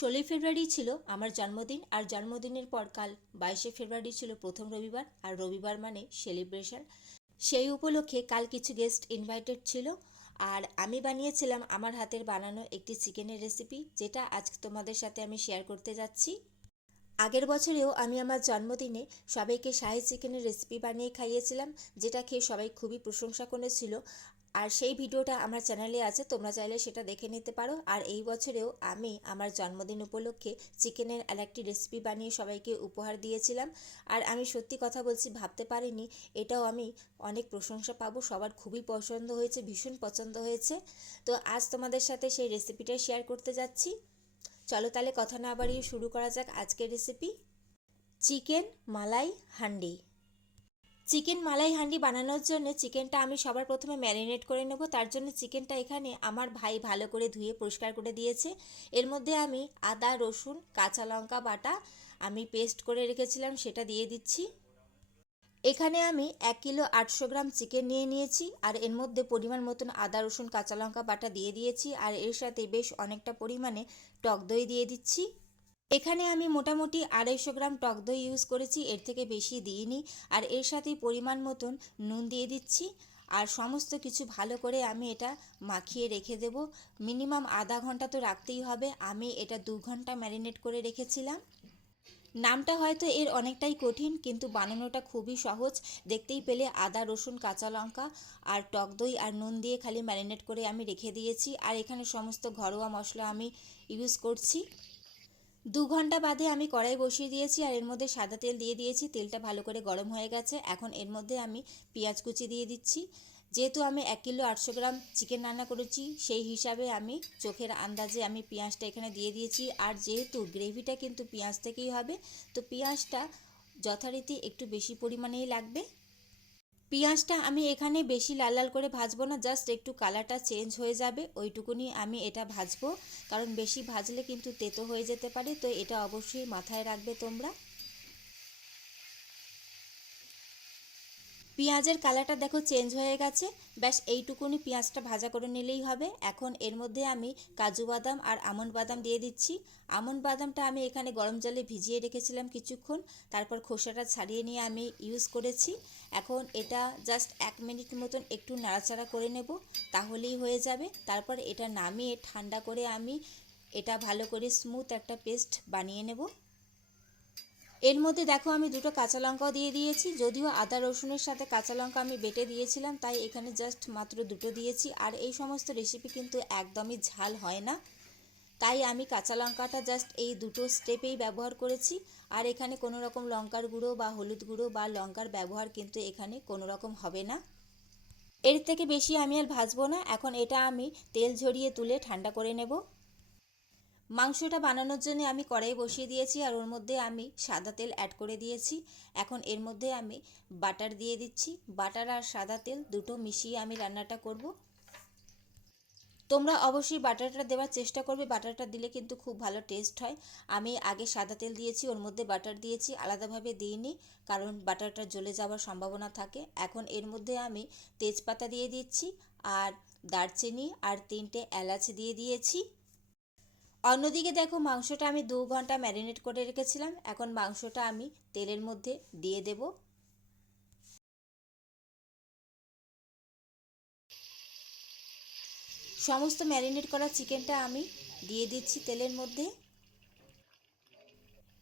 16 ফেব্রুয়ারি ছিল আমার জন্মদিন, আর জন্মদিনের পর কাল 22 ফেব্রুয়ারি ছিল প্রথম রবিবার, আর রবিবার মানে সেলিব্রেশন। সেই উপলক্ষে কাল কিছু গেস্ট ইনভাইটেড ছিল, আর আমি বানিয়েছিলাম আমার হাতের বানানো একটি চিকেনের রেসিপি, যেটা আজকে তোমাদের সাথে আমি শেয়ার করতে যাচ্ছি। আগের বছরেও আমি আমার জন্মদিনে সবাইকে শাহী চিকেনের রেসিপি বানিয়ে খাইয়েছিলাম, যেটা খেয়ে সবাই খুবই প্রশংসা করেছিল। আর সেই ভিডিওটা আমার চ্যানেলে আছে, তোমরা চাইলে সেটা দেখে নিতে পারো। আর এই বছরেও আমি আমার জন্মদিন উপলক্ষে চিকেনের আরেকটি রেসিপি বানিয়ে সবাইকে উপহার দিয়েছিলাম। আর আমি সত্যি কথা বলছি, ভাবতে পারিনি এটাও আমি অনেক প্রশংসা পাবো। সবার খুবই পছন্দ হয়েছে, ভীষণ পছন্দ হয়েছে। তো আজ তোমাদের সাথে সেই রেসিপিটা শেয়ার করতে যাচ্ছি। চলো তাহলে কথা না বাড়িয়ে শুরু করা যাক আজকের রেসিপি। চিকেন মালাই হান্ডি। চিকেন মালাই হান্ডি বানানোর জন্য চিকেনটা আমি সবার প্রথমে ম্যারিনেট করে নেব। তার জন্য চিকেনটা এখানে আমার ভাই ভালো করে ধুয়ে পরিষ্কার করে দিয়েছে। এর মধ্যে আমি আদা, রসুন, কাঁচা লঙ্কা বাটা আমি পেস্ট করে রেখেছিলাম, সেটা দিয়ে দিচ্ছি। এখানে আমি 1 কিলো 800 গ্রাম চিকেন নিয়ে নিয়েছি, আর এর মধ্যে পরিমাণ মতন আদা, রসুন, কাঁচা লঙ্কা বাটা দিয়ে দিয়েছি, আর এর সাথে বেশ অনেকটা পরিমাণে টক দই দিয়ে দিচ্ছি। এখানে আমি মোটামুটি 250 গ্রাম টক দই ইউজ করেছি, এর থেকে বেশি দিইনি। আর এর সাথেই পরিমাণ মতন নুন দিয়ে দিচ্ছি। আর সমস্ত কিছু ভালো করে আমি এটা মাখিয়ে রেখে দেব। মিনিমাম আধা ঘন্টা তো রাখতেই হবে, আমি এটা 2 ঘন্টা ম্যারিনেট করে রেখেছিলাম। নামটা হয়তো এর অনেকটাই কঠিন, কিন্তু বানানোটা খুবই সহজ। দেখতেই পেলে আদা, রসুন, কাঁচা লঙ্কা আর টক দই আর নুন দিয়ে খালি ম্যারিনেট করে আমি রেখে দিয়েছি। আর এখানে সমস্ত ঘরোয়া মশলা আমি ইউজ করছি। 2 ঘন্টা বাদে আমি কড়াই বসিয়ে দিয়েছি, আর এর মধ্যে সাদা তেল দিয়ে দিয়েছি। তেলটা ভালো করে গরম হয়ে গেছে। এখন এর মধ্যে আমি পেঁয়াজ কুচি দিয়ে দিচ্ছি। যেহেতু আমি 1 কিলো 800 গ্রাম চিকেন রান্না করেছি, সেই হিসাবে আমি চোখের আন্দাজে আমি পেঁয়াজটা এখানে দিয়ে দিয়েছি। আর যেহেতু গ্রেভিটা কিন্তু পেঁয়াজ থেকেই হবে, তো পেঁয়াজটা যথারীতি একটু বেশি পরিমাণেই লাগবে। পেঁয়াজটা আমি এখানে বেশি লাল লাল করে ভাজবো না, জাস্ট একটু কালারটা চেঞ্জ হয়ে যাবে ওইটুকুনি আমি এটা ভাজবো। কারণ বেশি ভাজলে কিন্তু তেতো হয়ে যেতে পারে, তো এটা অবশ্যই মাথায় রাখবে তোমরা। পেঁয়াজের কালারটা দেখো চেঞ্জ হয়ে গেছে। ব্যাস এইটুকুনি পেঁয়াজটা ভাজা করে নিলেই হবে। এখন এর মধ্যে আমি কাজু বাদাম আর আমন্ড বাদাম দিয়ে দিচ্ছি। আমন্ড বাদামটা আমি এখানে গরম জলে ভিজিয়ে রেখেছিলাম কিছুক্ষণ, তারপর খোসাটা ছাড়িয়ে নিয়ে আমি ইউজ করেছি। এখন এটা জাস্ট 1 মিনিট মতন একটু নাড়াচাড়া করে নেব, তাহলেই হয়ে যাবে। তারপর এটা নামিয়ে ঠান্ডা করে আমি এটা ভালো করে স্মুথ একটা পেস্ট বানিয়ে নেব। এর মধ্যে দেখো আমি দুটো কাঁচা লঙ্কাও দিয়ে দিয়েছি। যদিও আদা রসুনের সাথে কাঁচা লঙ্কা আমি বেটে দিয়েছিলাম, তাই এখানে জাস্ট মাত্র দুটো দিয়েছি। আর এই সমস্ত রেসিপি কিন্তু একদমই ঝাল হয় না, তাই আমি কাঁচা লঙ্কাটা জাস্ট এই দুটো স্টেপেই ব্যবহার করেছি। আর এখানে কোনো রকম লঙ্কার গুঁড়ো বা হলুদ গুঁড়ো বা লঙ্কার ব্যবহার কিন্তু এখানে কোনো রকম হবে না। এর থেকে বেশি আমি আর ভাজবো না। এখন এটা আমি তেল ঝরিয়ে তুলে ঠান্ডা করে নেব। মাংসটা বানানোর জন্য আমি কড়াই বসিয়ে দিয়েছি, আর ওর মধ্যে আমি সাদা তেল অ্যাড করে দিয়েছি। এখন এর মধ্যে আমি বাটার দিয়ে দিচ্ছি। বাটার আর সাদা তেল দুটো মিশিয়ে আমি রান্নাটা করব। তোমরা অবশ্যই বাটারটা দেওয়ার চেষ্টা করবে, বাটারটা দিলে কিন্তু খুব ভালো টেস্ট হয়। আমি আগে সাদা তেল দিয়েছি, ওর মধ্যে বাটার দিয়েছি, আলাদাভাবে দিইনি, কারণ বাটারটা জ্বলে যাওয়ার সম্ভাবনা থাকে। এখন এর মধ্যে আমি তেজপাতা দিয়ে দিচ্ছি, আর দারচিনি আর 3টে এলাচ দিয়ে দিয়েছি। অন্যদিকে দেখো মাংসটা আমি 2 ঘন্টা ম্যারিনেট করে রেখেছিলাম। এখন মাংসটা আমি তেলের মধ্যে দিয়ে দেব। সমস্ত ম্যারিনেট করা চিকেনটা আমি দিয়ে দিচ্ছি তেলের মধ্যে।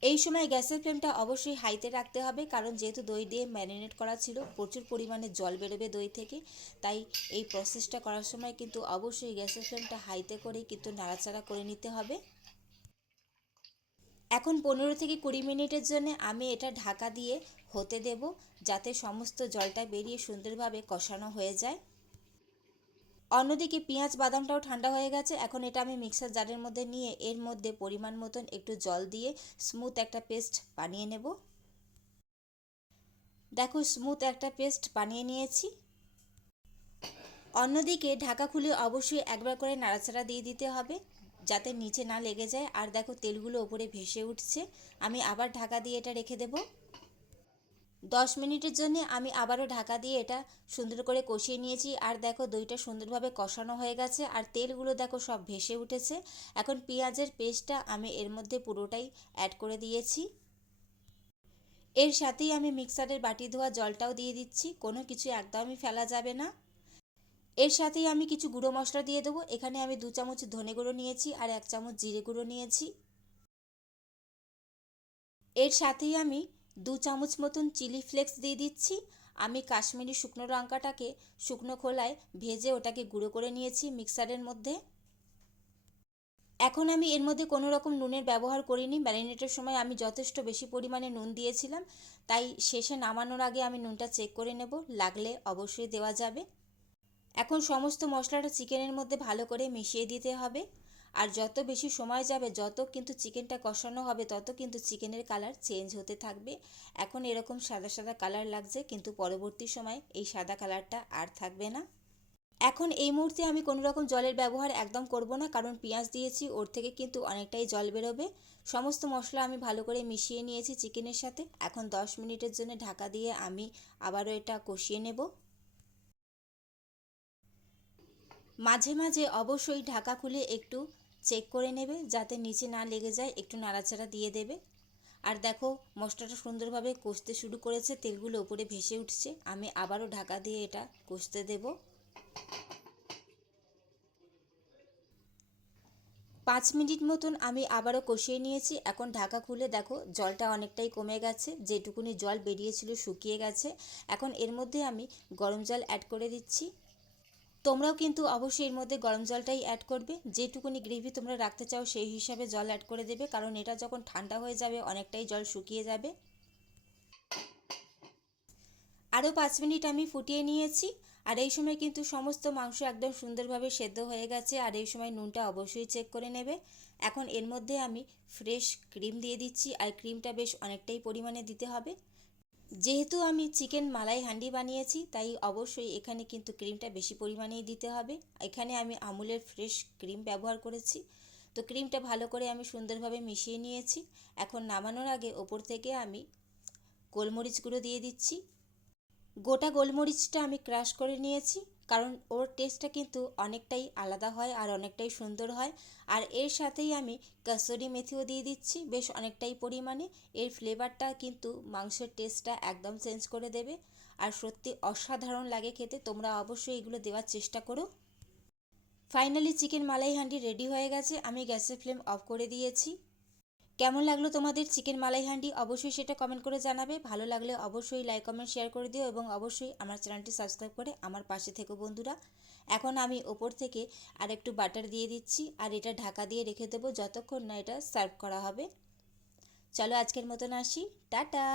এই সময় গ্যাসের ফ্লেমটা অবশ্যই হাইতে রাখতে হবে, কারণ যেহেতু দই দিয়ে ম্যারিনেট করা ছিল, প্রচুর পরিমাণে জল বেরোবে দই থেকে। তাই এই প্রসেসটা করার সময় কিন্তু অবশ্যই গ্যাসের ফ্লেমটা হাইতে করে কিন্তু নাড়াচাড়া করে নিতে হবে। এখন 15 থেকে 20 মিনিটের জন্য আমি এটা ঢাকা দিয়ে হতে দেব, যাতে সমস্ত জলটা বেরিয়ে সুন্দরভাবে কষানো হয়ে যায়। অন্যদিকে পেঁয়াজ বাদামটাও ঠান্ডা হয়ে গেছে। এখন এটা আমি মিক্সার জারের মধ্যে নিয়ে এর মধ্যে পরিমাণ মতন একটু জল দিয়ে স্মুথ একটা পেস্ট বানিয়ে নেব। দেখো স্মুথ একটা পেস্ট বানিয়ে নিয়েছি। অন্যদিকে ঢাকা খুলে অবশ্যই একবার করে নাড়াচাড়া দিয়ে দিতে হবে, যাতে নিচে না লেগে যায়। আর দেখো তেলগুলো ওপরে ভেসে উঠছে। আমি আবার ঢাকা দিয়ে এটা রেখে দেব। 10 মিনিটের জন্য আমি আবারও ঢাকা দিয়ে এটা সুন্দর করে কষিয়ে নিয়েছি। আর দেখো দইটা সুন্দরভাবে কষানো হয়ে গেছে আর তেলগুলো দেখো সব ভেসে উঠেছে। এখন পেঁয়াজের পেস্টটা আমি এর মধ্যে পুরোটাই অ্যাড করে দিয়েছি। এর সাথেই আমি মিক্সারের বাটি ধোয়া জলটাও দিয়ে দিচ্ছি, কোনো কিছু একদমই ফেলা যাবে না। এর সাথেই আমি কিছু গুঁড়ো মশলা দিয়ে দেবো। এখানে আমি 2 চামচ ধনে গুঁড়ো নিয়েছি আর 1 চামচ জিরে গুঁড়ো নিয়েছি। এর সাথেই আমি 2 চামচ মতন চিলি ফ্লেক্স দিয়ে দিচ্ছি। আমি কাশ্মীরি শুকনো লঙ্কাটাকে শুকনো খোলায় ভেজে ওটাকে গুঁড়ো করে নিয়েছি মিক্সারের মধ্যে। এখন আমি এর মধ্যে কোনো রকম নুনের ব্যবহার করিনি। ম্যারিনেটের সময় আমি যথেষ্ট বেশি পরিমাণে নুন দিয়েছিলাম, তাই শেষে নামানোর আগে আমি নুনটা চেক করে নেব, লাগলে অবশ্যই দেওয়া যাবে। এখন সমস্ত মশলাটা চিকেনের মধ্যে ভালো করে মিশিয়ে দিতে হবে। আর যত বেশি সময় যাবে, যত কিন্তু চিকেনটা কষানো হবে, তত কিন্তু চিকেনের কালার চেঞ্জ হতে থাকবে। এখন এরকম সাদা সাদা কালার লাগছে, কিন্তু পরবর্তী সময় এই সাদা কালারটা আর থাকবে না। এখন এই মুহূর্তে আমি কোনো রকম জলের ব্যবহার একদম করব না, কারণ পেঁয়াজ দিয়েছি, ওর থেকে কিন্তু অনেকটাই জল বেরোবে। সমস্ত মশলা আমি ভালো করে মিশিয়ে নিয়েছি চিকেনের সাথে। এখন 10 মিনিটের জন্য ঢাকা দিয়ে আমি আবারও এটা কষিয়ে নেব। মাঝে মাঝে অবশ্যই ঢাকা খুলে একটু চেক করে নেবে, যাতে নিচে না লেগে যায়, একটু নাড়াচাড়া দিয়ে দেবে। আর দেখো মশলাটা সুন্দরভাবে কষতে শুরু করেছে, তেলগুলো উপরে ভেসে উঠছে। আমি আবারও ঢাকা দিয়ে এটা কষতে দেব। 5 মিনিট মতন আমি আবারও কষিয়ে নিয়েছি। এখন ঢাকা খুলে দেখো জলটা অনেকটাই কমে গেছে, যেটুকুনি জল বেরিয়েছিল শুকিয়ে গেছে। এখন এর মধ্যে আমি গরম জল অ্যাড করে দিচ্ছি। তোমরাও কিন্তু অবশ্যই এর মধ্যে গরম জলটাই অ্যাড করবে। যেটুকুনি গ্রেভি তোমরা রাখতে চাও সেই হিসাবে জল অ্যাড করে দেবে, কারণ এটা যখন ঠান্ডা হয়ে যাবে অনেকটাই জল শুকিয়ে যাবে। আরও 5 মিনিট আমি ফুটিয়ে নিয়েছি। আর এই সময় কিন্তু সমস্ত মাংস একদম সুন্দরভাবে সেদ্ধ হয়ে গেছে। আর এই সময় নুনটা অবশ্যই চেক করে নেবে। এখন এর মধ্যে আমি ফ্রেশ ক্রিম দিয়ে দিচ্ছি, আর ক্রিমটা বেশ অনেকটাই পরিমাণে দিতে হবে। যেহেতু আমি চিকেন মালাই হান্ডি বানিয়েছি, তাই অবশ্যই এখানে কিন্তু ক্রিমটা বেশি পরিমাণেই দিতে হবে। এখানে আমি আমুলের ফ্রেশ ক্রিম ব্যবহার করেছি। তো ক্রিমটা ভালো করে আমি সুন্দরভাবে মিশিয়ে নিয়েছি। এখন নামানোর আগে ওপর থেকে আমি গোলমরিচ গুঁড়ো দিয়ে দিচ্ছি। গোটা গোলমরিচটা আমি ক্রাশ করে নিয়েছি, কারণ ওর টেস্টটা কিন্তু অনেকটাই আলাদা হয় আর অনেকটাই সুন্দর হয়। আর এর সাথেই আমি কাসুরি মেথিও দিয়ে দিচ্ছি বেশ অনেকটাই পরিমাণে। এর ফ্লেভারটা কিন্তু মাংসের টেস্টটা একদম চেঞ্জ করে দেবে। আর সত্যি অসাধারণ লাগে খেতে, তোমরা অবশ্যই এগুলো দেওয়ার চেষ্টা করো। ফাইনালি চিকেন মালাই হান্ডি রেডি হয়ে গেছে। আমি গ্যাসের ফ্লেম অফ করে দিয়েছি। কেমন লাগলো তোমাদের চিকেন মালাই হান্ডি অবশ্যই সেটা কমেন্ট করে জানাবে। ভালো লাগলে অবশ্যই লাইক কমেন্ট শেয়ার করে দিও, এবং অবশ্যই আমার চ্যানেলটি সাবস্ক্রাইব করে আমার পাশে থেকো বন্ধুরা। এখন আমি ওপর থেকে আর একটু বাটার দিয়ে দিচ্ছি, আর এটা ঢাকা দিয়ে রেখে দেবো যতক্ষণ না এটা সার্ভ করা হবে। চলো আজকের মতন আসি, টাটা।